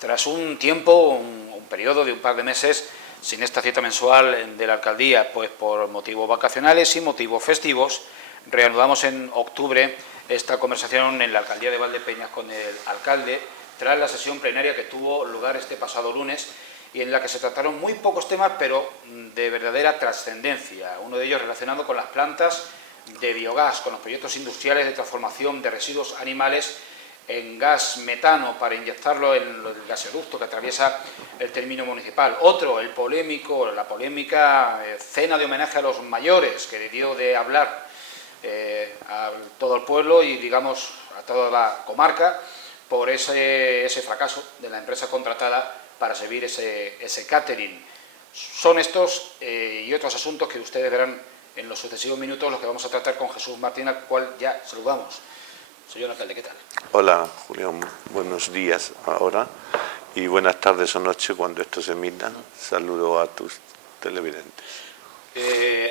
Tras un tiempo, un periodo de un par de meses sin esta cita mensual de la alcaldía, pues por motivos vacacionales y motivos festivos, reanudamos en octubre esta conversación en la alcaldía de Valdepeñas con el alcalde, tras la sesión plenaria que tuvo lugar este pasado lunes y en la que se trataron muy pocos temas, pero de verdadera trascendencia. Uno de ellos relacionado con las plantas de biogás, con los proyectos industriales de transformación de residuos animales en gas metano para inyectarlo en el gasoducto que atraviesa el término municipal. Otro, la polémica cena de homenaje a los mayores, que dio de hablar a todo el pueblo y, digamos, a toda la comarca por ese fracaso de la empresa contratada para servir ese catering. Son estos y otros asuntos que ustedes verán en los sucesivos minutos los que vamos a tratar con Jesús Martín, al cual ya saludamos. Señor alcalde, ¿qué tal? Hola, Julián, buenos días ahora y buenas tardes o noches cuando esto se emita. Saludo a tus televidentes.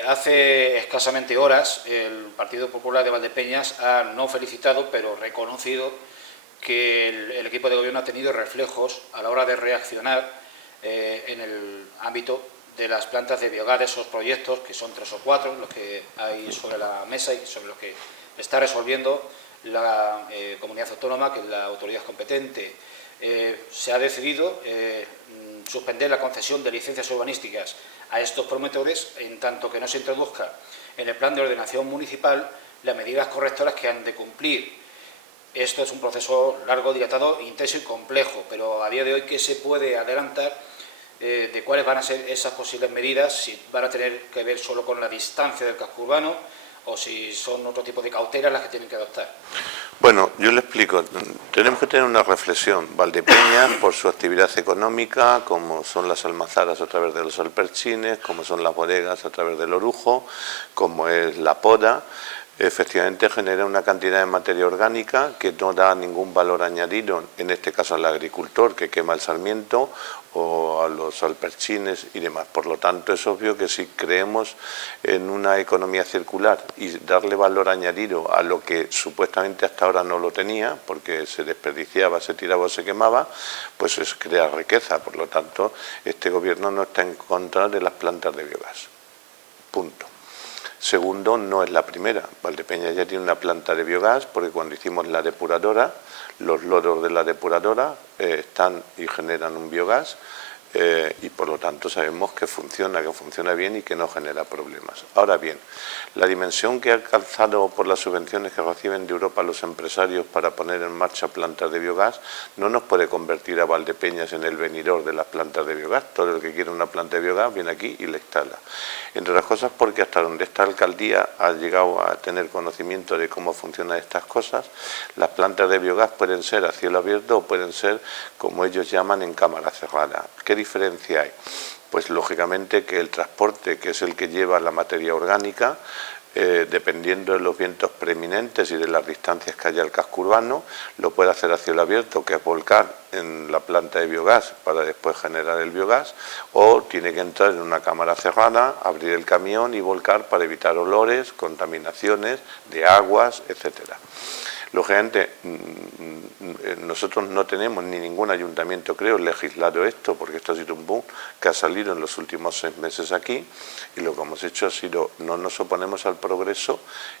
Hace escasamente horas el Partido Popular de Valdepeñas ha no felicitado, pero reconocido que el equipo de gobierno ha tenido reflejos a la hora de reaccionar en el ámbito de las plantas de biogás, de esos proyectos, que son 3 o 4 los que hay sobre la mesa y sobre los que está resolviendo la comunidad autónoma, que es la autoridad competente. Se ha decidido suspender la concesión de licencias urbanísticas a estos promotores, en tanto que no se introduzca en el plan de ordenación municipal las medidas correctoras que han de cumplir. Esto es un proceso largo, dilatado, intenso y complejo, pero a día de hoy, ¿qué se puede adelantar de cuáles van a ser esas posibles medidas? Si van a tener que ver solo con la distancia del casco urbano o si son otro tipo de cautelas las que tienen que adoptar. Bueno, yo le explico. Tenemos que tener una reflexión. Valdepeñas, por su actividad económica, como son las almazaras a través de los alperchines, como son las bodegas a través del orujo, como es la poda, efectivamente genera una cantidad de materia orgánica que no da ningún valor añadido, en este caso al agricultor que quema el sarmiento o a los alperchines y demás. Por lo tanto, es obvio que si creemos en una economía circular y darle valor añadido a lo que supuestamente hasta ahora no lo tenía, porque se desperdiciaba, se tiraba o se quemaba, pues es crear riqueza. Por lo tanto, este gobierno no está en contra de las plantas de biogás. Punto. Segundo, no es la primera. Valdepeñas ya tiene una planta de biogás, porque cuando hicimos la depuradora, los lodos de la depuradora están y generan un biogás y por lo tanto sabemos que funciona bien y que no genera problemas. Ahora bien, la dimensión que ha alcanzado por las subvenciones que reciben de Europa los empresarios para poner en marcha plantas de biogás no nos puede convertir a Valdepeñas en el venidor de las plantas de biogás. Todo el que quiere una planta de biogás viene aquí y la instala. Entre otras cosas porque hasta donde esta alcaldía ha llegado a tener conocimiento de cómo funcionan estas cosas, las plantas de biogás pueden ser a cielo abierto o pueden ser, como ellos llaman, en cámara cerrada. ¿Qué diferencia hay? Pues lógicamente que el transporte, que es el que lleva la materia orgánica, dependiendo de los vientos preeminentes y de las distancias que haya el casco urbano, lo puede hacer a cielo abierto, que es volcar en la planta de biogás para después generar el biogás, o tiene que entrar en una cámara cerrada, abrir el camión y volcar para evitar olores, contaminaciones de aguas, etcétera. Lógicamente, nosotros no tenemos, ni ningún ayuntamiento, creo, legislado esto, porque esto ha sido un boom que ha salido en los últimos 6 meses aquí, y lo que hemos hecho ha sido, no nos oponemos al progreso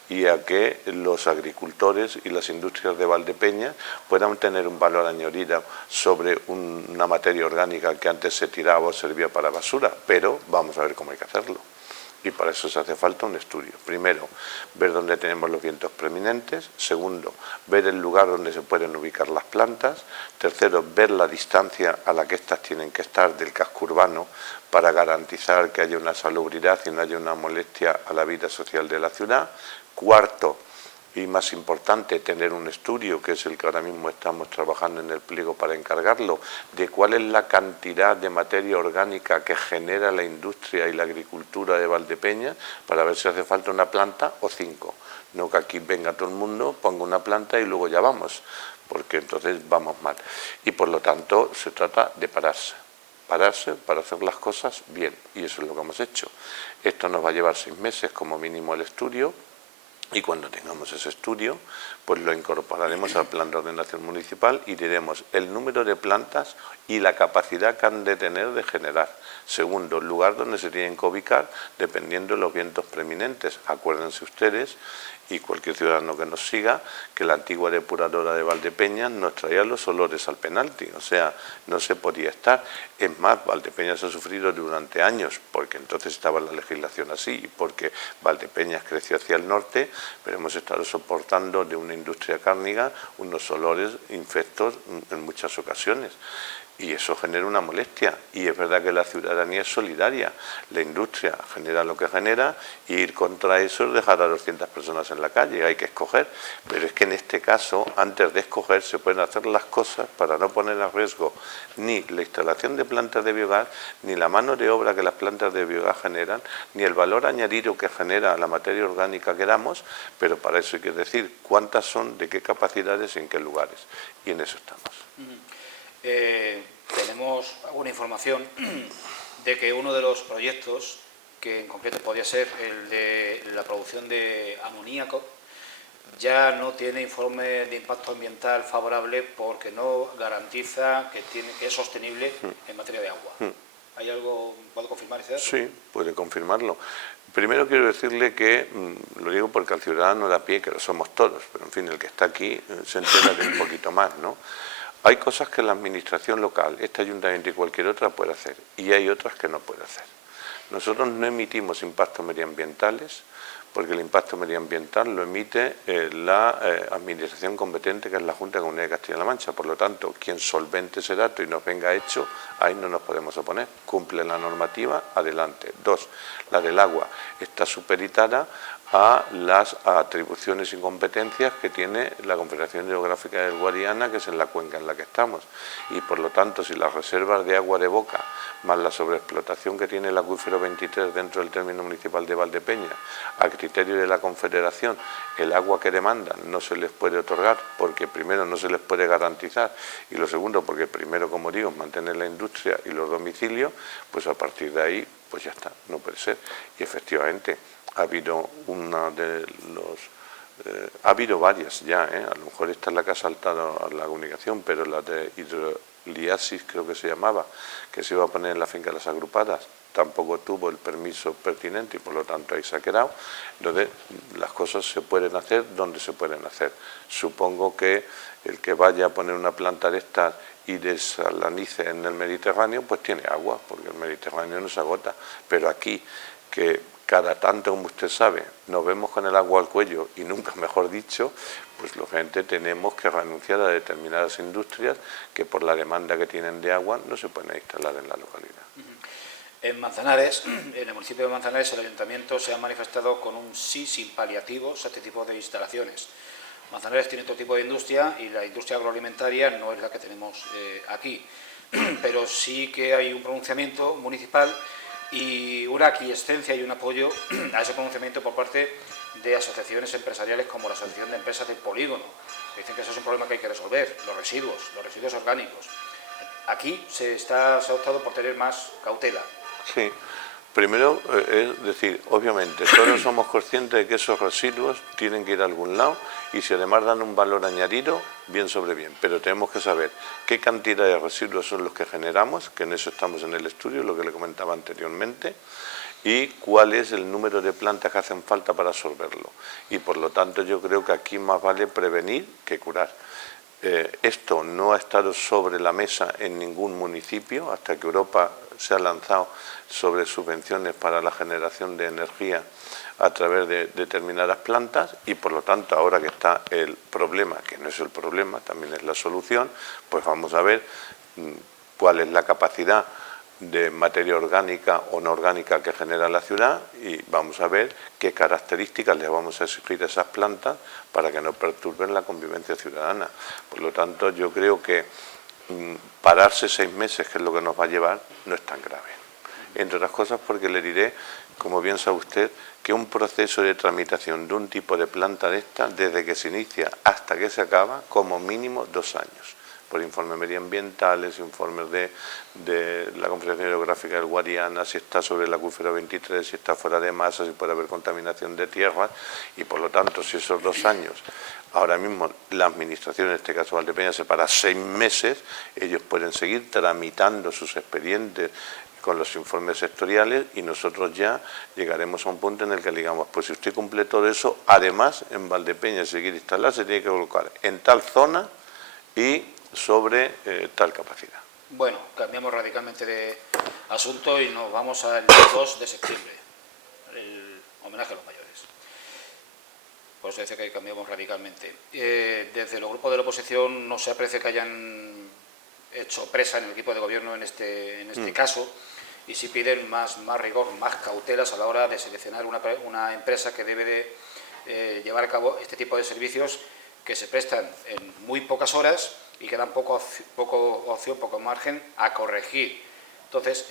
y a que los agricultores y las industrias de Valdepeñas puedan tener un valor añadido sobre una materia orgánica que antes se tiraba o servía para basura, pero vamos a ver cómo hay que hacerlo. Y para eso se hace falta un estudio. Primero, ver dónde tenemos los vientos preeminentes. Segundo, ver el lugar donde se pueden ubicar las plantas. Tercero, ver la distancia a la que éstas tienen que estar del casco urbano para garantizar que haya una salubridad y no haya una molestia a la vida social de la ciudad. Cuarto, y más importante, tener un estudio, que es el que ahora mismo estamos trabajando en el pliego para encargarlo, de cuál es la cantidad de materia orgánica que genera la industria y la agricultura de Valdepeñas, para ver si hace falta una planta o 5. No que aquí venga todo el mundo, ponga una planta y luego ya vamos, porque entonces vamos mal. Y por lo tanto se trata de pararse para hacer las cosas bien, y eso es lo que hemos hecho. Esto nos va a llevar 6 meses como mínimo el estudio. Y cuando tengamos ese estudio, pues lo incorporaremos al plan de ordenación municipal y diremos el número de plantas y la capacidad que han de tener de generar. Segundo, el lugar donde se tienen que ubicar dependiendo de los vientos preeminentes. Acuérdense ustedes, y cualquier ciudadano que nos siga, que la antigua depuradora de Valdepeñas nos traía los olores al penalti, o sea, no se podía estar. Es más, Valdepeñas ha sufrido durante años, porque entonces estaba la legislación así, y porque Valdepeñas creció hacia el norte, pero hemos estado soportando de una industria cárnica unos olores infectos en muchas ocasiones. Y eso genera una molestia, y es verdad que la ciudadanía es solidaria, la industria genera lo que genera, y ir contra eso es dejar a 200 personas en la calle, hay que escoger, pero es que en este caso, antes de escoger, se pueden hacer las cosas para no poner a riesgo ni la instalación de plantas de biogás, ni la mano de obra que las plantas de biogás generan, ni el valor añadido que genera la materia orgánica que damos, pero para eso hay que decir cuántas son, de qué capacidades y en qué lugares, y en eso estamos. Tenemos alguna información de que uno de los proyectos, que en concreto podría ser el de la producción de amoníaco, ya no tiene informe de impacto ambiental favorable porque no garantiza que es sostenible en materia de agua. ¿Hay algo, puedo confirmar ese dato? Sí, puede confirmarlo. Primero quiero decirle que, lo digo porque al ciudadano de a pie, que lo somos todos, pero en fin, el que está aquí se entera de un poquito más, ¿no? Hay cosas que la administración local, este ayuntamiento y cualquier otra puede hacer, y hay otras que no puede hacer. Nosotros no emitimos impactos medioambientales, porque el impacto medioambiental lo emite la administración competente, que es la Junta de Comunidad de Castilla-La Mancha. Por lo tanto, quien solvente ese dato y nos venga hecho, ahí no nos podemos oponer. Cumple la normativa, adelante. 2, la del agua está supeditada a las atribuciones y competencias que tiene la Confederación Hidrográfica del Guadiana, que es en la cuenca en la que estamos. Y por lo tanto, si las reservas de agua de boca, más la sobreexplotación que tiene el acuífero 23 dentro del término municipal de Valdepeñas, a criterio de la Confederación, el agua que demandan no se les puede otorgar, porque primero no se les puede garantizar, y lo segundo, porque primero, como digo, mantener la industria y los domicilios, pues a partir de ahí, pues ya está, no puede ser. Y efectivamente, ha habido ha habido varias ya, a lo mejor esta es la que ha saltado a la comunicación, pero la de hidroliasis creo que se llamaba, que se iba a poner en la finca de las agrupadas, tampoco tuvo el permiso pertinente y por lo tanto ahí se ha quedado. Entonces las cosas se pueden hacer donde se pueden hacer. Supongo que el que vaya a poner una planta de estas y desalinice en el Mediterráneo, pues tiene agua, porque el Mediterráneo no se agota, pero aquí, que cada tanto, como usted sabe, nos vemos con el agua al cuello y nunca mejor dicho, pues lógicamente tenemos que renunciar a determinadas industrias que por la demanda que tienen de agua no se pueden instalar en la localidad. En Manzanares, en el municipio de Manzanares, el ayuntamiento se ha manifestado con un sí sin paliativos a este tipo de instalaciones. Manzanares tiene otro tipo de industria y la industria agroalimentaria no es la que tenemos aquí, pero sí que hay un pronunciamiento municipal y una aquiescencia y un apoyo a ese pronunciamiento por parte de asociaciones empresariales como la Asociación de Empresas del Polígono. Dicen que eso es un problema que hay que resolver, los residuos orgánicos. Aquí se ha optado por tener más cautela. Sí, primero es decir, obviamente todos somos conscientes de que esos residuos tienen que ir a algún lado y si además dan un valor añadido, bien sobre bien, pero tenemos que saber qué cantidad de residuos son los que generamos, que en eso estamos en el estudio, lo que le comentaba anteriormente, y cuál es el número de plantas que hacen falta para absorberlo. Y por lo tanto yo creo que aquí más vale prevenir que curar. Esto no ha estado sobre la mesa en ningún municipio hasta que Europa se ha lanzado sobre subvenciones para la generación de energía a través de determinadas plantas y por lo tanto ahora que está el problema, que no es el problema, también es la solución, pues vamos a ver cuál es la capacidad de materia orgánica o no orgánica que genera la ciudad y vamos a ver qué características le vamos a exigir a esas plantas para que no perturben la convivencia ciudadana. Por lo tanto, yo creo que pararse 6 meses, que es lo que nos va a llevar, no es tan grave. Entre otras cosas porque le diré, como bien sabe usted, que un proceso de tramitación de un tipo de planta de esta, desde que se inicia hasta que se acaba, como mínimo 2 años. por informes medioambientales, informes de la Confederación Hidrográfica del Guadiana, si está sobre el acuífero 23, si está fuera de masa, si puede haber contaminación de tierras, y por lo tanto, si esos 2 años, ahora mismo la Administración, en este caso Valdepeñas, se para 6 meses, ellos pueden seguir tramitando sus expedientes con los informes sectoriales y nosotros ya llegaremos a un punto en el que digamos, pues si usted cumple todo eso, además en Valdepeñas, si quiere instalar, se tiene que colocar en tal zona y sobre tal capacidad. Bueno, cambiamos radicalmente de asunto y nos vamos al 2 de septiembre, el homenaje a los mayores. Por eso decía que cambiamos radicalmente. Desde los grupos de la oposición no se aprecia que hayan hecho presa en el equipo de gobierno en este caso, y sí piden más rigor, más cautelas a la hora de seleccionar una empresa que debe de llevar a cabo este tipo de servicios que se prestan en muy pocas horas y que dan poco opción, poco margen a corregir. Entonces,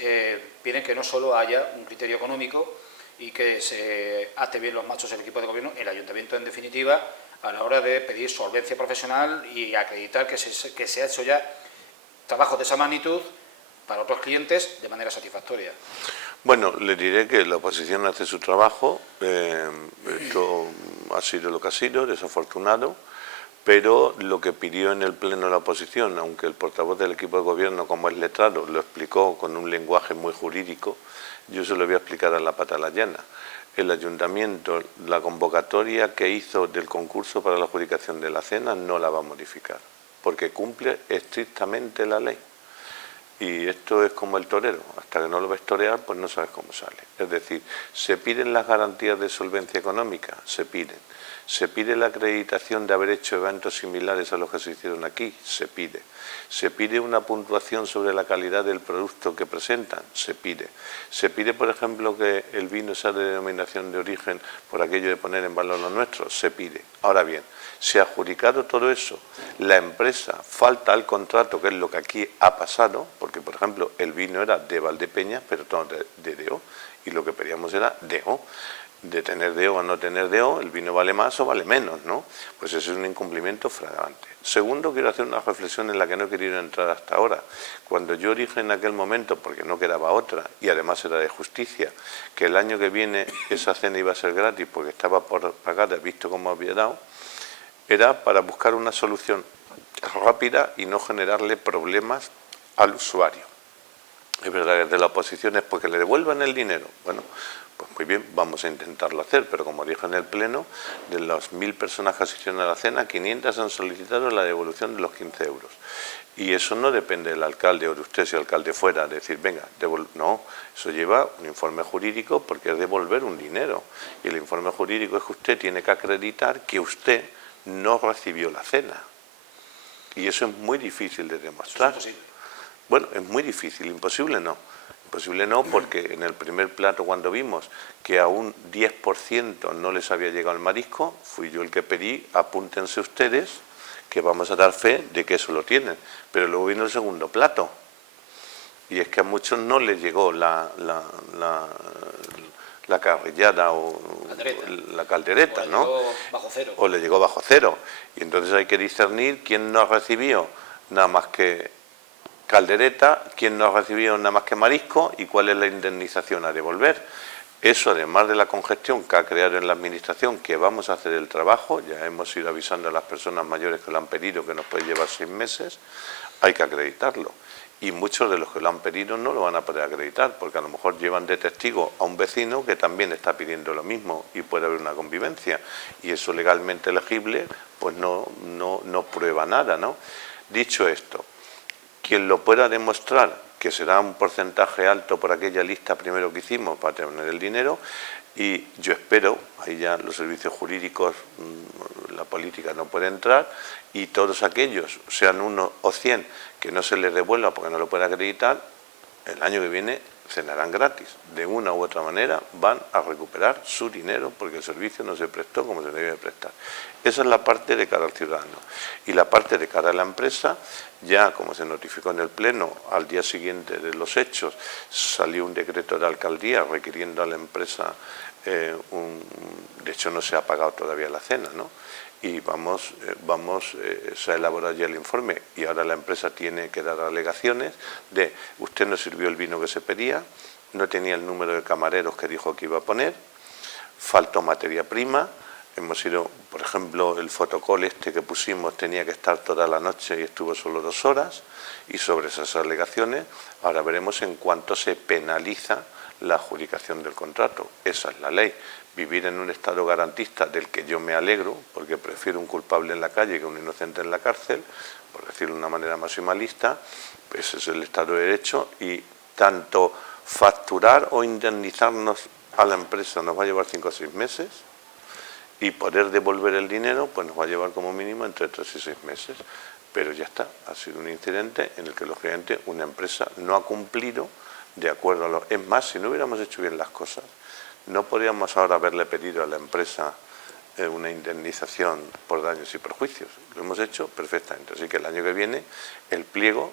piden que no solo haya un criterio económico y que se ate bien los machos el equipo de gobierno, el ayuntamiento en definitiva, a la hora de pedir solvencia profesional y acreditar que se ha hecho ya trabajo de esa magnitud para otros clientes de manera satisfactoria. Bueno, le diré que la oposición hace su trabajo, esto ha sido lo que ha sido, desafortunado, pero lo que pidió en el pleno la oposición, aunque el portavoz del equipo de gobierno, como es letrado, lo explicó con un lenguaje muy jurídico, yo se lo voy a explicar a la pata la llana. El ayuntamiento, la convocatoria que hizo del concurso para la adjudicación de la cena no la va a modificar, porque cumple estrictamente la ley. Y esto es como el torero, hasta que no lo ves torear, pues no sabes cómo sale. Es decir, se piden las garantías de solvencia económica, se piden. Se pide la acreditación de haber hecho eventos similares a los que se hicieron aquí, se pide. Se pide una puntuación sobre la calidad del producto que presentan, se pide. Se pide, por ejemplo, que el vino sea de denominación de origen por aquello de poner en valor lo nuestro, se pide. Ahora bien, se ha adjudicado todo eso, la empresa falta al contrato, que es lo que aquí ha pasado, porque, por ejemplo, el vino era de Valdepeñas, pero todo de DO, y lo que pedíamos era DO. De tener DO a no tener DO, el vino vale más o vale menos, ¿no? Pues eso es un incumplimiento flagrante. Segundo, quiero hacer una reflexión en la que no he querido entrar hasta ahora. Cuando yo dije en aquel momento, porque no quedaba otra, y además era de justicia, que el año que viene esa cena iba a ser gratis porque estaba por pagar, visto cómo había dado, era para buscar una solución rápida y no generarle problemas al usuario. Es verdad que desde la oposición es porque le devuelvan el dinero. Bueno, pues muy bien, vamos a intentarlo hacer, pero como dije en el pleno, de las 1000 personas que asistieron a la cena, 500 han solicitado la devolución de los 15 euros. Y eso no depende del alcalde o de usted, si el alcalde fuera, de decir, venga, no, eso lleva un informe jurídico porque es devolver un dinero. Y el informe jurídico es que usted tiene que acreditar que usted no recibió la cena. Y eso es muy difícil de demostrar. Eso es imposible. Bueno, es muy difícil, imposible no. Imposible no, porque en el primer plato cuando vimos que a un 10% no les había llegado el marisco, fui yo el que pedí, apúntense ustedes, que vamos a dar fe de que eso lo tienen. Pero luego vino el segundo plato, y es que a muchos no les llegó la carrillada o la caldereta, ¿no? O le llegó bajo cero. O le llegó bajo cero. Y entonces hay que discernir quién no ha recibido nada más que caldereta, quién no ha recibido nada más que marisco y cuál es la indemnización a devolver. Eso, además de la congestión que ha creado en la Administración, que vamos a hacer el trabajo, ya hemos ido avisando a las personas mayores que lo han pedido, que nos puede llevar 6 meses, hay que acreditarlo. Y muchos de los que lo han pedido no lo van a poder acreditar, porque a lo mejor llevan de testigo a un vecino que también está pidiendo lo mismo y puede haber una convivencia. Y eso legalmente elegible, pues no prueba nada, ¿no? Dicho esto, quien lo pueda demostrar, que será un porcentaje alto por aquella lista primero que hicimos para tener el dinero, y yo espero, ahí ya los servicios jurídicos, la política no puede entrar, y todos aquellos, sean 1 o 100, que no se les devuelva porque no lo pueden acreditar, el año que viene cenarán gratis. De una u otra manera van a recuperar su dinero porque el servicio no se prestó como se debe prestar. Esa es la parte de cara al ciudadano. Y la parte de cara a la empresa, ya como se notificó en el Pleno, al día siguiente de los hechos, salió un decreto de alcaldía requiriendo a la empresa, de hecho no se ha pagado todavía la cena, ¿no? y se ha elaborado ya el informe y ahora la empresa tiene que dar alegaciones de usted no sirvió el vino que se pedía, no tenía el número de camareros que dijo que iba a poner, faltó materia prima, hemos ido, por ejemplo, el fotocall este que pusimos tenía que estar toda la noche y estuvo solo 2 horas, y sobre esas alegaciones ahora veremos en cuánto se penaliza la adjudicación del contrato. Esa es la ley. Vivir en un Estado garantista del que yo me alegro, porque prefiero un culpable en la calle que un inocente en la cárcel, por decirlo de una manera maximalista, pues ese es el Estado de Derecho, y tanto facturar o indemnizarnos a la empresa nos va a llevar 5 o 6 meses, y poder devolver el dinero pues nos va a llevar como mínimo entre 3 y 6 meses. Pero ya está, ha sido un incidente en el que lógicamente una empresa no ha cumplido de acuerdo a lo... Es más, si no hubiéramos hecho bien las cosas, no podríamos ahora haberle pedido a la empresa una indemnización por daños y perjuicios. Lo hemos hecho perfectamente, así que el año que viene el pliego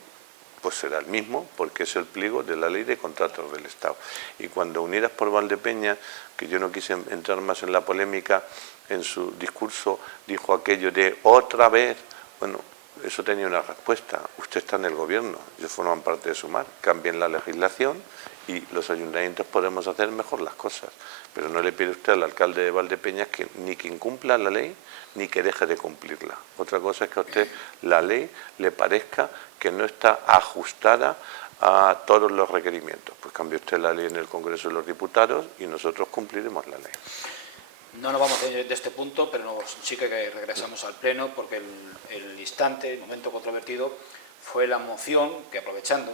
pues será el mismo, porque es el pliego de la Ley de Contratos del Estado. Y cuando Unidas por Valdepeñas, que yo no quise entrar más en la polémica, en su discurso dijo aquello de otra vez, bueno, eso tenía una respuesta. Usted está en el gobierno, ellos forman parte de Sumar, cambien la legislación y los ayuntamientos podemos hacer mejor las cosas. Pero no le pide usted al alcalde de Valdepeñas que ni que incumpla la ley ni que deje de cumplirla. Otra cosa es que a usted la ley le parezca que no está ajustada a todos los requerimientos. Pues cambie usted la ley en el Congreso de los Diputados y nosotros cumpliremos la ley. No nos vamos de este punto, pero sí que regresamos al Pleno, porque el instante, el momento controvertido, fue la moción que, aprovechando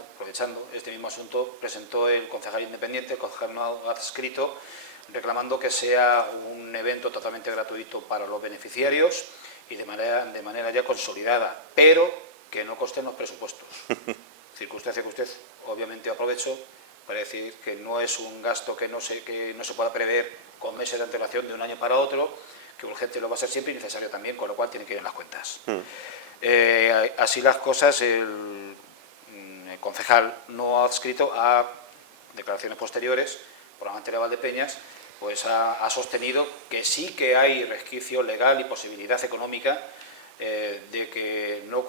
este mismo asunto, presentó el concejal independiente, el concejal no adscrito, reclamando que sea un evento totalmente gratuito para los beneficiarios y de manera ya consolidada, pero que no costen los presupuestos. Circunstancia que usted, obviamente, aprovecho para decir que no es un gasto que no se pueda prever con meses de antelación de un año para otro, que urgente lo va a ser siempre y necesario también, con lo cual tiene que ir en las cuentas. Así las cosas, el concejal no adscrito a declaraciones posteriores, por la materia de Valdepeñas, pues ha sostenido que sí que hay resquicio legal y posibilidad económica de que no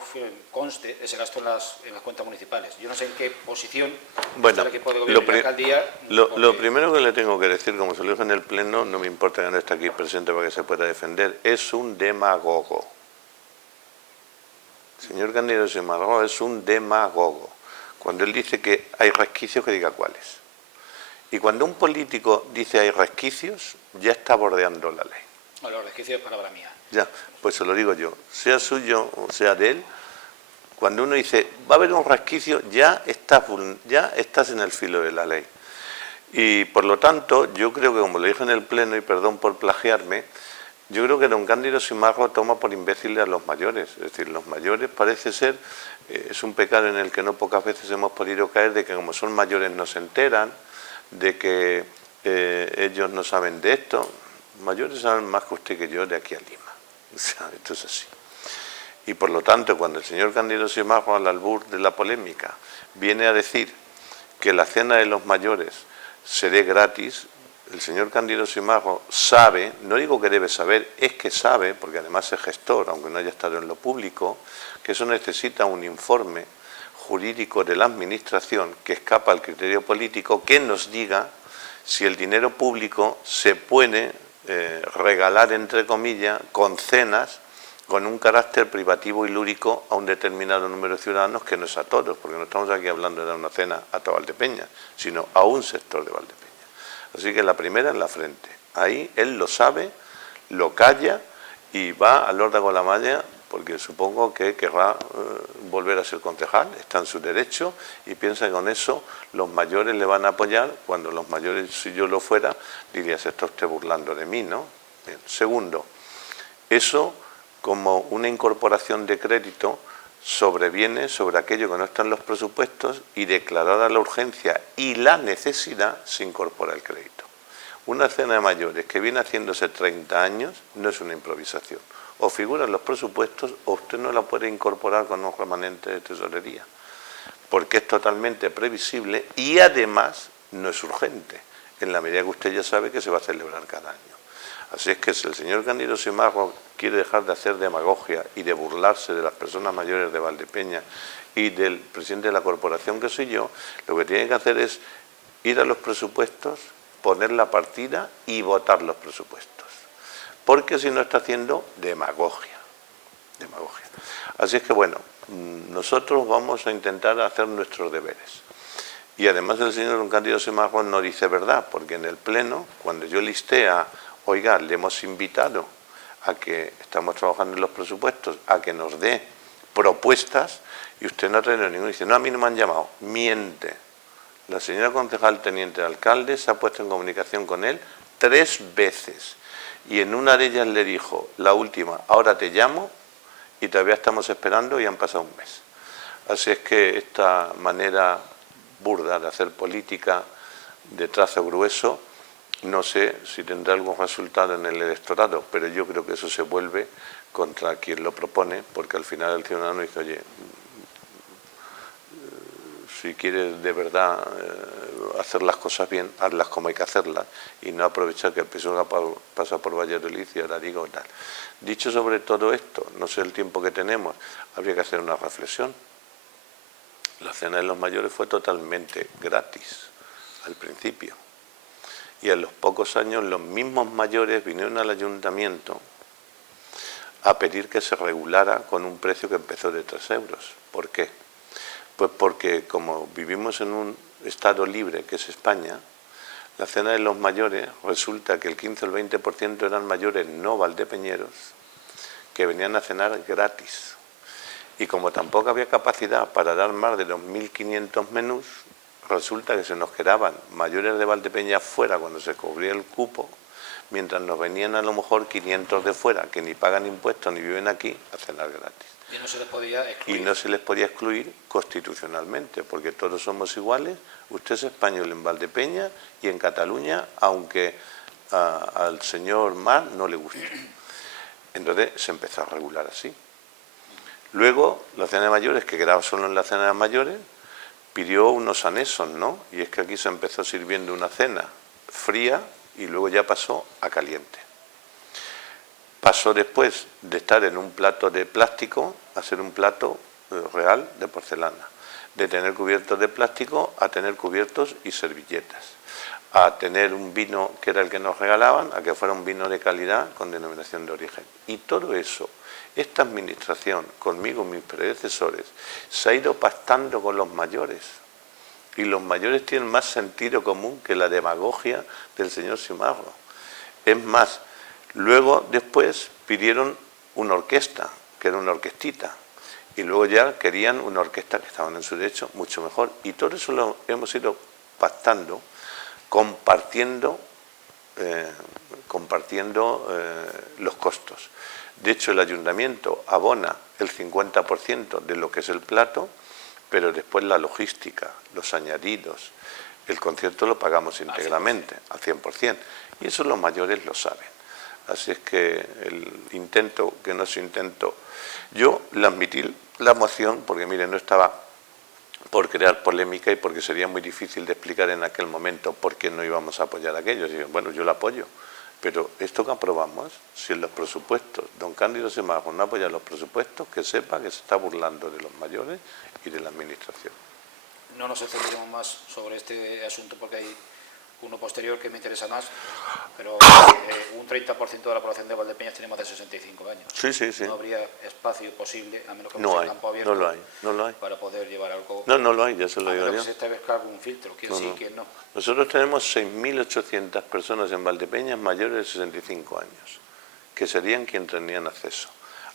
conste ese gasto en las cuentas municipales. Yo no sé en qué posición está el equipo de gobierno y la alcaldía. Lo primero que le tengo que decir, como se lo dijo en el Pleno, no me importa que no esté aquí presente para que se pueda defender, es un demagogo. El señor Candido Simarro es un demagogo. Cuando él dice que hay resquicios, que diga cuáles. Y cuando un político dice hay resquicios, ya está bordeando la ley. No, los resquicios es palabra mía. Ya, pues se lo digo yo, sea suyo o sea de él, cuando uno dice va a haber un resquicio, ya estás en el filo de la ley. Y por lo tanto, yo creo que, como le dije en el Pleno, y perdón por plagiarme, yo creo que don Cándido Simarro toma por imbéciles a los mayores. Es decir, los mayores parece ser, es un pecado en el que no pocas veces hemos podido caer, de que como son mayores no se enteran, de que ellos no saben de esto. Mayores saben más que usted que yo de aquí a Lima. O sea, esto es así. Y por lo tanto, cuando el señor Cándido Simarro, al albur de la polémica, viene a decir que la cena de los mayores se dé gratis, el señor Cándido Simarro sabe, no digo que debe saber, es que sabe, porque además es gestor, aunque no haya estado en lo público, que eso necesita un informe jurídico de la Administración que escapa al criterio político, que nos diga si el dinero público se puede regalar, entre comillas, con cenas con un carácter privativo y lúdico a un determinado número de ciudadanos, que no es a todos, porque no estamos aquí hablando de dar una cena a toda Valdepeñas, sino a un sector de Valdepeñas. Así que la primera en la frente. Ahí él lo sabe, lo calla y va al órdago de la malla, porque supongo que querrá volver a ser concejal, está en su derecho, y piensa que con eso los mayores le van a apoyar, cuando los mayores, si yo lo fuera, diría, se está usted burlando de mí, ¿no? Bien. Segundo, eso como una incorporación de crédito sobreviene sobre aquello que no está en los presupuestos, y declarada la urgencia y la necesidad se incorpora el crédito. Una cena de mayores que viene haciéndose 30 años no es una improvisación. O figura en los presupuestos o usted no la puede incorporar con un remanente de tesorería, porque es totalmente previsible y además no es urgente, en la medida que usted ya sabe que se va a celebrar cada año. Así es que si el señor Cándido Simarro quiere dejar de hacer demagogia y de burlarse de las personas mayores de Valdepeñas y del presidente de la corporación que soy yo, lo que tiene que hacer es ir a los presupuestos, poner la partida y votar los presupuestos. Porque si no está haciendo demagogia. Así es que bueno, nosotros vamos a intentar hacer nuestros deberes. Y además el señor don Cándido Simarro no dice verdad, porque en el Pleno, cuando yo listé a, oiga, le hemos invitado a que estamos trabajando en los presupuestos, a que nos dé propuestas, y usted no ha traído ninguno. Dice, no, a mí no me han llamado. Miente. La señora concejal teniente de alcalde se ha puesto en comunicación con él 3 veces. Y en una de ellas le dijo, la última, ahora te llamo, y todavía estamos esperando y han pasado un mes. Así es que esta manera burda de hacer política de trazo grueso, no sé si tendrá algún resultado en el electorado, pero yo creo que eso se vuelve contra quien lo propone, porque al final el ciudadano dice, oye, si quieres de verdad hacer las cosas bien, hazlas como hay que hacerlas y no aprovechar que el PSOE pasa por Valladolid y ahora digo tal. Dicho sobre todo esto, no sé el tiempo que tenemos, habría que hacer una reflexión. La cena de los mayores fue totalmente gratis al principio y a los pocos años los mismos mayores vinieron al ayuntamiento a pedir que se regulara con un precio que empezó de 3 euros. ¿Por qué? Pues porque como vivimos en un estado libre que es España, la cena de los mayores resulta que el 15 o el 20% eran mayores no valdepeñeros que venían a cenar gratis. Y como tampoco había capacidad para dar más de los 1.500 menús, resulta que se nos quedaban mayores de Valdepeñas fuera cuando se cubría el cupo, mientras nos venían a lo mejor 500 de fuera, que ni pagan impuestos ni viven aquí, a cenar gratis. Y no se les podía excluir. Y no se les podía excluir constitucionalmente, porque todos somos iguales. Usted es español en Valdepeñas y en Cataluña, aunque al señor Mar no le guste. Entonces se empezó a regular así. Luego, la cena de mayores, que quedaba solo en la cena de mayores, pidió unos anexos, ¿no? Y es que aquí se empezó sirviendo una cena fría y luego ya pasó a caliente. Pasó después de estar en un plato de plástico a ser un plato real de porcelana. De tener cubiertos de plástico a tener cubiertos y servilletas. A tener un vino que era el que nos regalaban, a que fuera un vino de calidad con denominación de origen. Y todo eso, esta administración, conmigo, mis predecesores, se ha ido pactando con los mayores. Y los mayores tienen más sentido común que la demagogia del señor Simarro. Es más, luego después pidieron una orquesta, que era una orquestita. Y luego ya querían una orquesta, que estaban en su derecho, mucho mejor. Y todo eso lo hemos ido pactando, compartiendo los costos. De hecho, el ayuntamiento abona el 50% de lo que es el plato, pero después la logística, los añadidos, el concierto lo pagamos íntegramente, al 100%. Y eso los mayores lo saben. Así es que el intento, que no se intentó, yo le admití la moción, porque mire, no estaba por crear polémica y porque sería muy difícil de explicar en aquel momento por qué no íbamos a apoyar aquello. Y bueno, yo lo apoyo, pero esto que aprobamos, si en los presupuestos don Cándido Simarro no apoya los presupuestos, que sepa que se está burlando de los mayores y de la administración. No nos extenderemos más sobre este asunto porque hay uno posterior que me interesa más, pero un 30% de la población de Valdepeñas tiene más de 65 años. Sí, sí, sí. No habría espacio posible, a menos que no sea hay, campo abierto, no lo hay, para poder llevar algo. No lo hay, ya se lo digo yo. Se establezca algún filtro, quién sí, quién no. Nosotros tenemos 6.800 personas en Valdepeñas mayores de 65 años, que serían quienes tendrían acceso.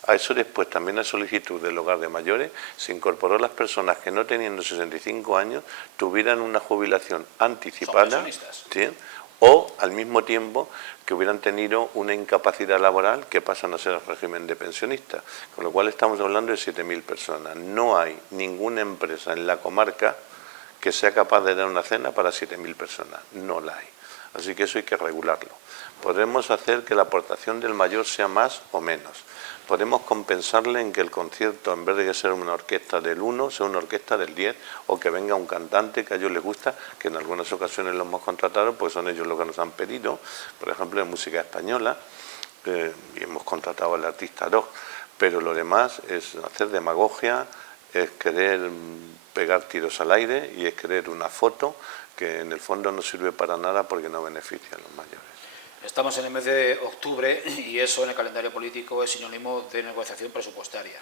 A eso después, también a solicitud del hogar de mayores, se incorporó las personas que no teniendo 65 años tuvieran una jubilación anticipada, ¿sí? O al mismo tiempo que hubieran tenido una incapacidad laboral que pasan a ser el régimen de pensionistas. Con lo cual estamos hablando de 7.000 personas. No hay ninguna empresa en la comarca que sea capaz de dar una cena para 7.000 personas. No la hay. Así que eso hay que regularlo. Podemos hacer que la aportación del mayor sea más o menos. Podemos compensarle en que el concierto, en vez de que sea una orquesta del 1, sea una orquesta del 10, o que venga un cantante que a ellos les gusta, que en algunas ocasiones lo hemos contratado, pues son ellos los que nos han pedido, por ejemplo, en música española, y hemos contratado al artista rock, pero lo demás es hacer demagogia, es querer pegar tiros al aire y es querer una foto que en el fondo no sirve para nada porque no beneficia a los mayores. Estamos en el mes de octubre y eso en el calendario político es sinónimo de negociación presupuestaria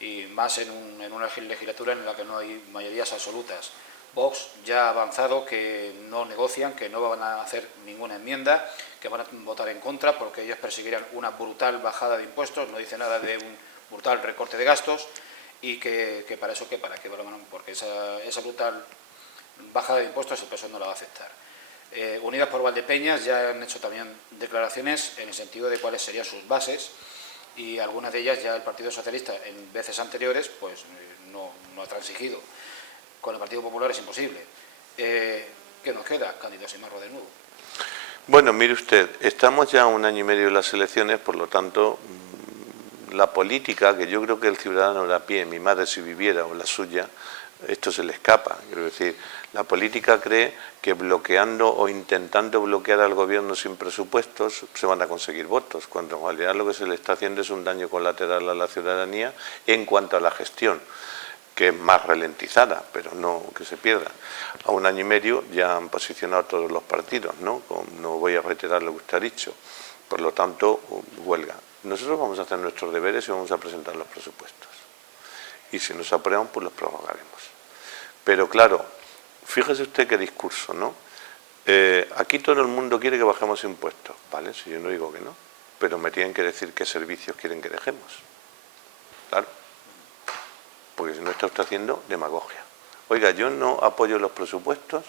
y más en una legislatura en la que no hay mayorías absolutas. Vox ya ha avanzado que no negocian, que no van a hacer ninguna enmienda, que van a votar en contra porque ellos perseguirán una brutal bajada de impuestos, no dice nada de un brutal recorte de gastos y que para eso, porque esa brutal bajada de impuestos el PSOE no la va a aceptar. Unidas por Valdepeñas ya han hecho también declaraciones en el sentido de cuáles serían sus bases y algunas de ellas ya el Partido Socialista en veces anteriores pues no ha transigido. Con el Partido Popular es imposible. ¿Qué nos queda? Cándido Simarro de nuevo. Bueno, mire usted, estamos ya a 1 año y medio de las elecciones, por lo tanto, la política, que yo creo que el ciudadano de a pie, mi madre si viviera o la suya, esto se le escapa. Quiero decir, la política cree que bloqueando o intentando bloquear al gobierno sin presupuestos se van a conseguir votos, cuando en realidad lo que se le está haciendo es un daño colateral a la ciudadanía en cuanto a la gestión, que es más ralentizada, pero no que se pierda. A 1 año y medio ya han posicionado todos los partidos, ¿no? No voy a reiterar lo que usted ha dicho, por lo tanto, huelga. Nosotros vamos a hacer nuestros deberes y vamos a presentar los presupuestos. Y si nos aprueban, pues los prorrogaremos. Pero claro, fíjese usted qué discurso, ¿no? Aquí todo el mundo quiere que bajemos impuestos, ¿vale? Si yo no digo que no, pero me tienen que decir qué servicios quieren que dejemos. Claro, porque si no está usted haciendo demagogia. Oiga, yo no apoyo los presupuestos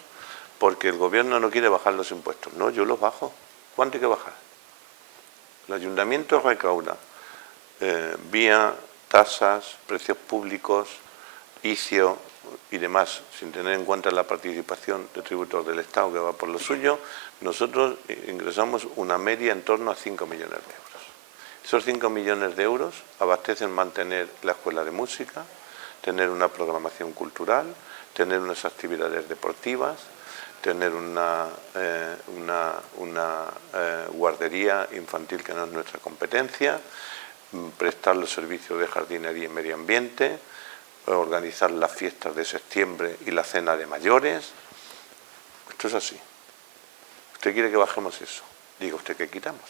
porque el gobierno no quiere bajar los impuestos. No, yo los bajo. ¿Cuánto hay que bajar? El ayuntamiento recauda vía tasas, precios públicos, ICIO y demás, sin tener en cuenta la participación de tributos del Estado que va por lo suyo, nosotros ingresamos una media en torno a 5 millones de euros. Esos 5 millones de euros abastecen mantener la escuela de música, tener una programación cultural, tener unas actividades deportivas, tener una guardería infantil que no es nuestra competencia, prestar los servicios de jardinería y medio ambiente, organizar las fiestas de septiembre y la cena de mayores. Esto es así. ¿Usted quiere que bajemos eso? Diga usted que quitamos.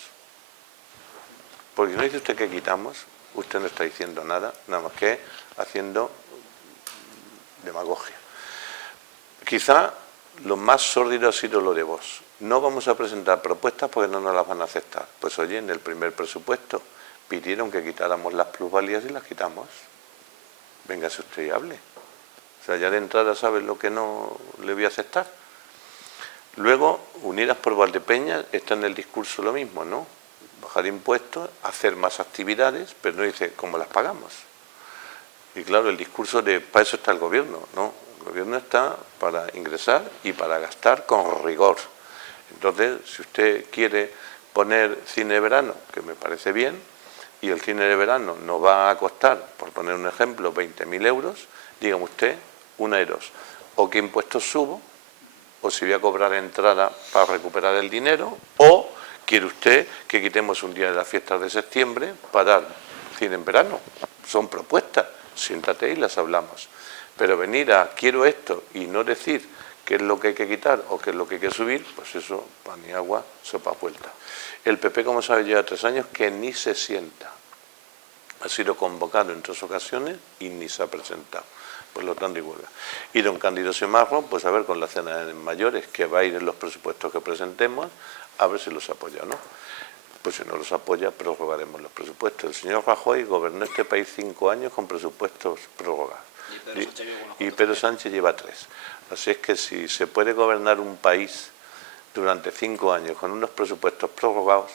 Porque si no dice usted que quitamos, usted no está diciendo nada más que haciendo demagogia. Quizá lo más sórdido ha sido lo de Vox. No vamos a presentar propuestas porque no nos las van a aceptar. Pues oye, en el primer presupuesto pidieron que quitáramos las plusvalías y las quitamos. Véngase usted y hable. O sea, ya de entrada sabe lo que no le voy a aceptar. Luego, Unidas por Valdepeñas está en el discurso lo mismo, ¿no? Bajar impuestos, hacer más actividades, pero no dice cómo las pagamos. Y claro, el discurso de para eso está el gobierno, ¿no? El gobierno está para ingresar y para gastar con rigor. Entonces, si usted quiere poner cine de verano, que me parece bien, y el cine de verano nos va a costar, por poner un ejemplo, 20.000 euros, dígame usted, una de dos, o qué impuestos subo, o si voy a cobrar entrada para recuperar el dinero, o quiere usted que quitemos un día de las fiestas de septiembre para dar cine en verano. Son propuestas, siéntate y las hablamos. Pero venir a quiero esto y no decir qué es lo que hay que quitar o qué es lo que hay que subir, pues eso, pan y agua, sopa vuelta. El PP, como sabe, lleva 3 años que ni se sienta. Ha sido convocado en 3 ocasiones y ni se ha presentado. Por lo tanto, y huelga. Y don Cándido Simarro, pues a ver con la cena de mayores, que va a ir en los presupuestos que presentemos, a ver si los apoya o no. Pues si no los apoya, prorrogaremos los presupuestos. El señor Rajoy gobernó este país 5 años con presupuestos prorrogados. Y Pedro Sánchez lleva 3. Así es que si se puede gobernar un país durante 5 años con unos presupuestos prorrogados,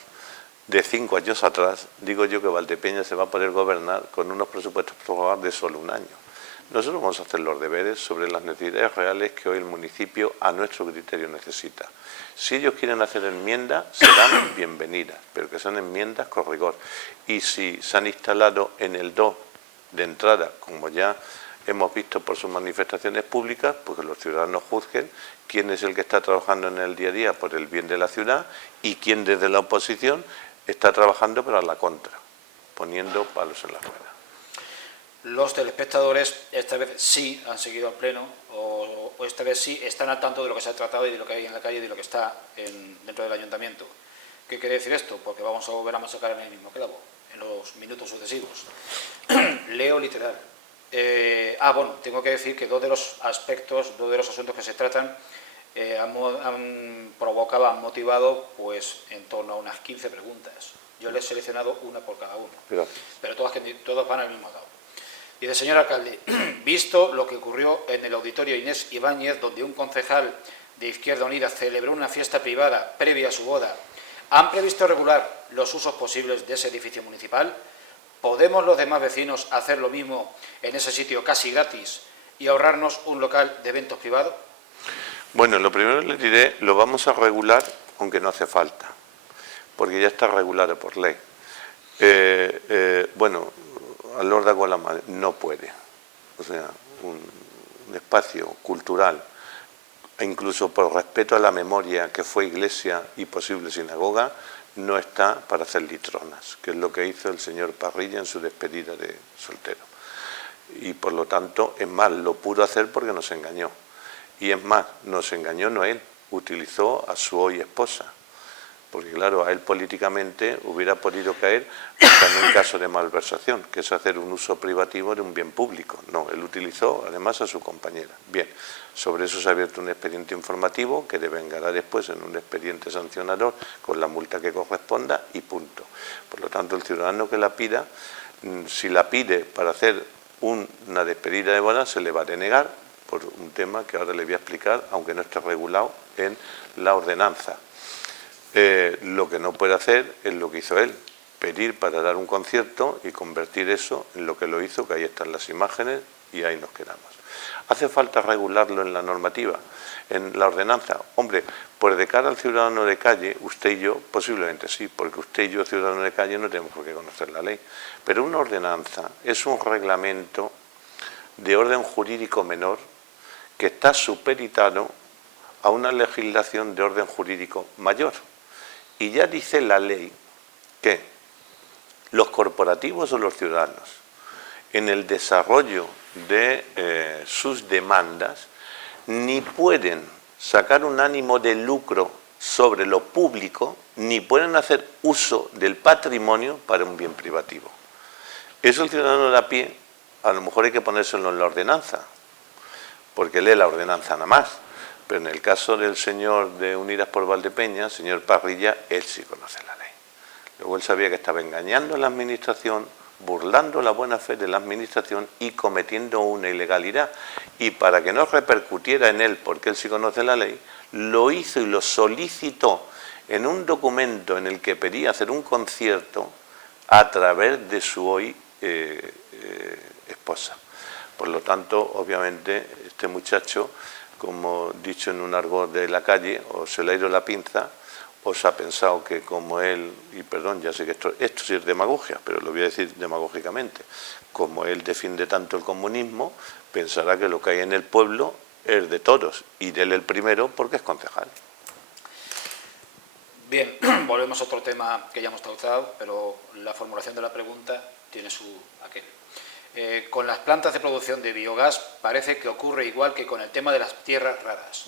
de 5 años atrás, digo yo que Valdepeñas se va a poder gobernar con unos presupuestos prorrogados de solo 1 año. Nosotros vamos a hacer los deberes sobre las necesidades reales que hoy el municipio a nuestro criterio necesita. Si ellos quieren hacer enmiendas, serán bienvenidas, pero que sean enmiendas con rigor. Y si se han instalado en el 2 de entrada, como ya hemos visto por sus manifestaciones públicas, pues que los ciudadanos juzguen quién es el que está trabajando en el día a día por el bien de la ciudad y quién desde la oposición está trabajando para la contra, poniendo palos en la rueda. Los telespectadores esta vez sí han seguido al pleno o esta vez sí están al tanto de lo que se ha tratado y de lo que hay en la calle y de lo que está dentro del ayuntamiento. ¿Qué quiere decir esto? Porque vamos a volver a masacar en el mismo clavo en los minutos sucesivos. Leo literal. Bueno, tengo que decir que dos de los asuntos que se tratan han motivado pues en torno a unas 15 preguntas. Yo les he seleccionado una por cada uno. Gracias. Pero todos van al mismo lado. Dice, señor alcalde, visto lo que ocurrió en el auditorio Inés Ibáñez, donde un concejal de Izquierda Unida celebró una fiesta privada previa a su boda, ¿han previsto regular los usos posibles de ese edificio municipal? ¿Podemos los demás vecinos hacer lo mismo en ese sitio casi gratis y ahorrarnos un local de eventos privado? Bueno, lo primero les diré, lo vamos a regular, aunque no hace falta, porque ya está regulado por ley. Bueno, al Lord de Agualamar no puede. O sea, un espacio cultural, e incluso por respeto a la memoria que fue iglesia y posible sinagoga, no está para hacer litronas, que es lo que hizo el señor Parrilla en su despedida de soltero. Y por lo tanto, es más, lo pudo hacer porque nos engañó. Y es más, nos engañó no él, utilizó a su hoy esposa. Porque claro, a él políticamente hubiera podido caer hasta en un caso de malversación, que es hacer un uso privativo de un bien público. No, él utilizó además a su compañera. Bien, sobre eso se ha abierto un expediente informativo que devengará después en un expediente sancionador con la multa que corresponda y punto. Por lo tanto, el ciudadano que la pida, si la pide para hacer una despedida de boda, se le va a denegar por un tema que ahora le voy a explicar, aunque no esté regulado en la ordenanza. Lo que no puede hacer es lo que hizo él, pedir para dar un concierto y convertir eso en lo que lo hizo, que ahí están las imágenes y ahí nos quedamos. ¿Hace falta regularlo en la normativa, en la ordenanza? Hombre, pues de cara al ciudadano de calle, usted y yo, posiblemente sí, porque usted y yo, ciudadano de calle, no tenemos por qué conocer la ley. Pero una ordenanza es un reglamento de orden jurídico menor que está supeditado a una legislación de orden jurídico mayor. Y ya dice la ley que los corporativos o los ciudadanos, en el desarrollo de sus demandas, ni pueden sacar un ánimo de lucro sobre lo público, ni pueden hacer uso del patrimonio para un bien privativo. Eso el ciudadano de a pie, a lo mejor hay que ponérselo en la ordenanza, porque lee la ordenanza nada más. Pero en el caso del señor de Unidas por Valdepeñas, señor Parrilla, él sí conoce la ley. Luego él sabía que estaba engañando a la administración, burlando la buena fe de la administración y cometiendo una ilegalidad. Y para que no repercutiera en él, porque él sí conoce la ley, lo hizo y lo solicitó en un documento en el que pedía hacer un concierto a través de su hoy esposa. Por lo tanto, obviamente, este muchacho, como dicho en un argot de la calle, o se le ha ido la pinza, o se ha pensado que como él, y perdón, ya sé que esto sí es demagogia, pero lo voy a decir demagógicamente, como él defiende tanto el comunismo, pensará que lo que hay en el pueblo es de todos, y de él el primero porque es concejal. Bien, volvemos a otro tema que ya hemos tratado, pero la formulación de la pregunta tiene su aquel. Con las plantas de producción de biogás parece que ocurre igual que con el tema de las tierras raras.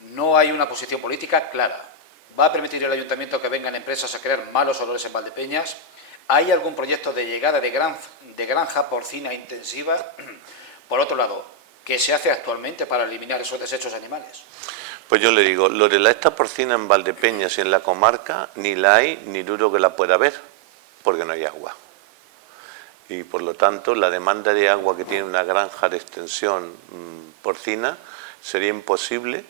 No hay una posición política clara. ¿Va a permitir el ayuntamiento que vengan empresas a crear malos olores en Valdepeñas? ¿Hay algún proyecto de llegada de granja porcina intensiva? Por otro lado, ¿qué se hace actualmente para eliminar esos desechos animales? Pues yo le digo, lo de la esta porcina en Valdepeñas y en la comarca, ni la hay ni duro que la pueda haber, porque no hay agua. Y por lo tanto la demanda de agua que tiene una granja de extensión porcina sería imposible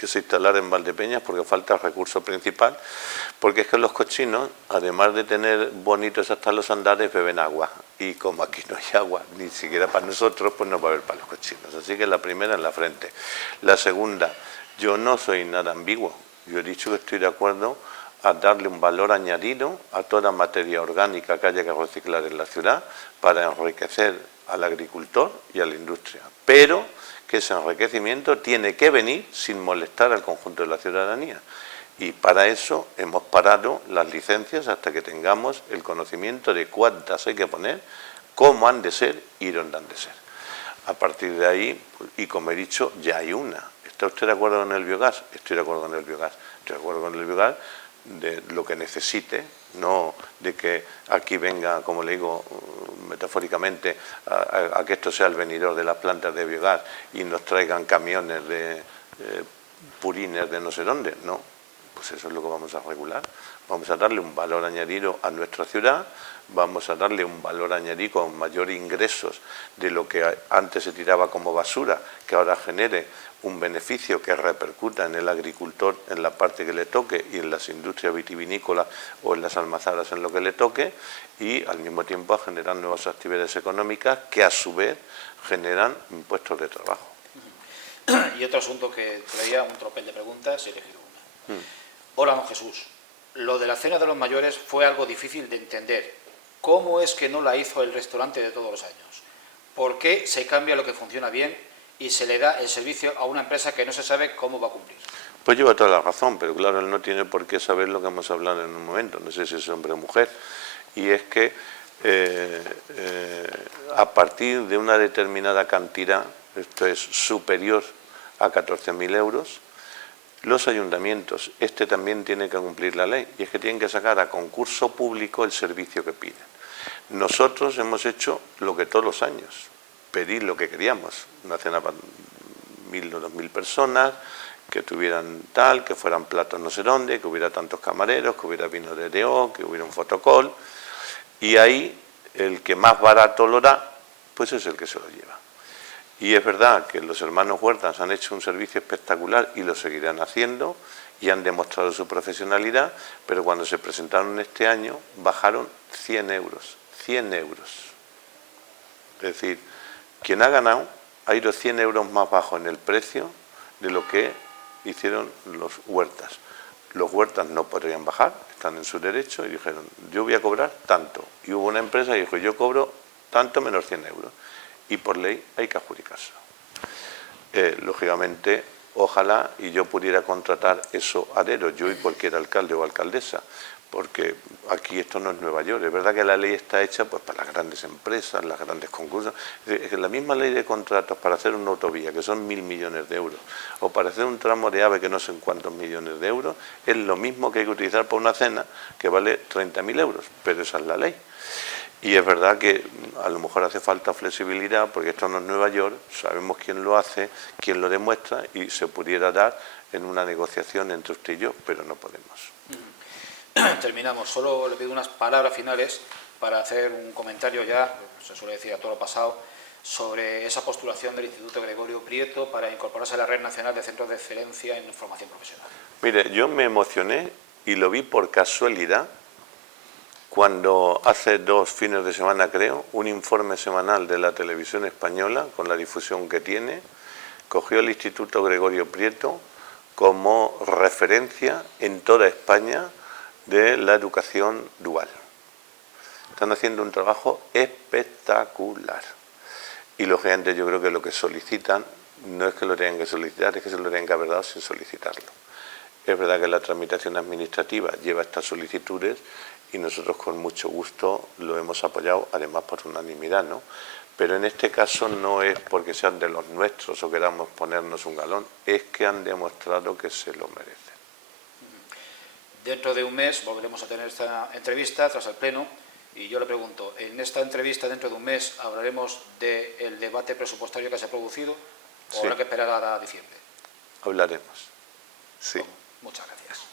que se instalara en Valdepeñas porque falta el recurso principal, porque es que los cochinos, además de tener bonitos hasta los andares, beben agua, y como aquí no hay agua, ni siquiera para nosotros, pues no va a haber para los cochinos. Así que la primera en la frente. La segunda, yo no soy nada ambiguo, yo he dicho que estoy de acuerdo a darle un valor añadido a toda materia orgánica que haya que reciclar en la ciudad para enriquecer al agricultor y a la industria, pero que ese enriquecimiento tiene que venir sin molestar al conjunto de la ciudadanía. Y para eso hemos parado las licencias hasta que tengamos el conocimiento de cuántas hay que poner, cómo han de ser y dónde han de ser. A partir de ahí, y como he dicho, ya hay una. ¿Está usted de acuerdo con el biogás? Estoy de acuerdo con el biogás. Estoy de acuerdo con el biogás de lo que necesite, no de que aquí venga, como le digo metafóricamente, a que esto sea el venidor de las plantas de biogás y nos traigan camiones de purines de no sé dónde. No, pues eso es lo que vamos a regular. Vamos a darle un valor añadido a nuestra ciudad, vamos a darle un valor añadido con mayores ingresos de lo que antes se tiraba como basura, que ahora genere un beneficio que repercuta en el agricultor en la parte que le toque y en las industrias vitivinícolas o en las almazaras en lo que le toque, y al mismo tiempo a generar nuevas actividades económicas que a su vez generan puestos de trabajo. Y otro asunto que traía un tropel de preguntas, he elegido una. Hola, don Jesús. Lo de la cena de los mayores fue algo difícil de entender. ¿Cómo es que no la hizo el restaurante de todos los años? ¿Por qué se cambia lo que funciona bien y se le da el servicio a una empresa que no se sabe cómo va a cumplir? Pues lleva toda la razón, pero claro, él no tiene por qué saber lo que hemos hablado en un momento, no sé si es hombre o mujer, y es que a partir de una determinada cantidad, esto es superior a 14.000 euros, los ayuntamientos, también tiene que cumplir la ley, y es que tienen que sacar a concurso público el servicio que piden. Nosotros hemos hecho lo que todos los años, pedir lo que queríamos, una cena para 1.000 o 2.000 personas, que tuvieran tal, que fueran platos no sé dónde, que hubiera tantos camareros, que hubiera vino de DO, que hubiera un fotocall, y ahí el que más barato lo da, pues es el que se lo lleva. Y es verdad que los hermanos Huertas han hecho un servicio espectacular y lo seguirán haciendo y han demostrado su profesionalidad, pero cuando se presentaron este año bajaron 100 euros. 100 euros. Es decir, quien ha ganado ha ido 100 euros más bajo en el precio de lo que hicieron los Huertas. Los Huertas no podrían bajar, están en su derecho, y dijeron, yo voy a cobrar tanto. Y hubo una empresa que dijo, yo cobro tanto menos 100 euros. Y por ley hay que adjudicárselo. Lógicamente, ojalá y yo pudiera contratar eso a dedo, yo y cualquier alcalde o alcaldesa, porque aquí esto no es Nueva York. Es verdad que la ley está hecha pues para las grandes empresas, las grandes concursos. Es que la misma ley de contratos para hacer una autovía, que son 1.000 millones de euros, o para hacer un tramo de AVE, que no sé en cuántos millones de euros, es lo mismo que hay que utilizar para una cena, que vale 30.000 euros, pero esa es la ley. Y es verdad que a lo mejor hace falta flexibilidad, porque esto no es Nueva York, sabemos quién lo hace, quién lo demuestra, y se pudiera dar en una negociación entre usted y yo, pero no podemos. Terminamos. Solo le pido unas palabras finales para hacer un comentario ya, se suele decir a todo lo pasado, sobre esa postulación del Instituto Gregorio Prieto para incorporarse a la Red Nacional de Centros de Excelencia en Formación Profesional. Mire, yo me emocioné y lo vi por casualidad cuando hace 2 fines de semana, creo, un informe semanal de la televisión española, con la difusión que tiene, cogió el Instituto Gregorio Prieto como referencia en toda España de la educación dual. Están haciendo un trabajo espectacular. Y lógicamente yo creo que lo que solicitan no es que lo tengan que solicitar, es que se lo tienen que haber dado sin solicitarlo. Es verdad que la tramitación administrativa lleva estas solicitudes y nosotros con mucho gusto lo hemos apoyado, además por unanimidad, ¿no? Pero en este caso no es porque sean de los nuestros o queramos ponernos un galón, es que han demostrado que se lo merecen. Dentro de un mes volveremos a tener esta entrevista tras el Pleno y yo le pregunto, ¿en esta entrevista dentro de un mes hablaremos del debate presupuestario que se ha producido o sí, habrá que esperar a diciembre? Hablaremos, sí. Muchas gracias.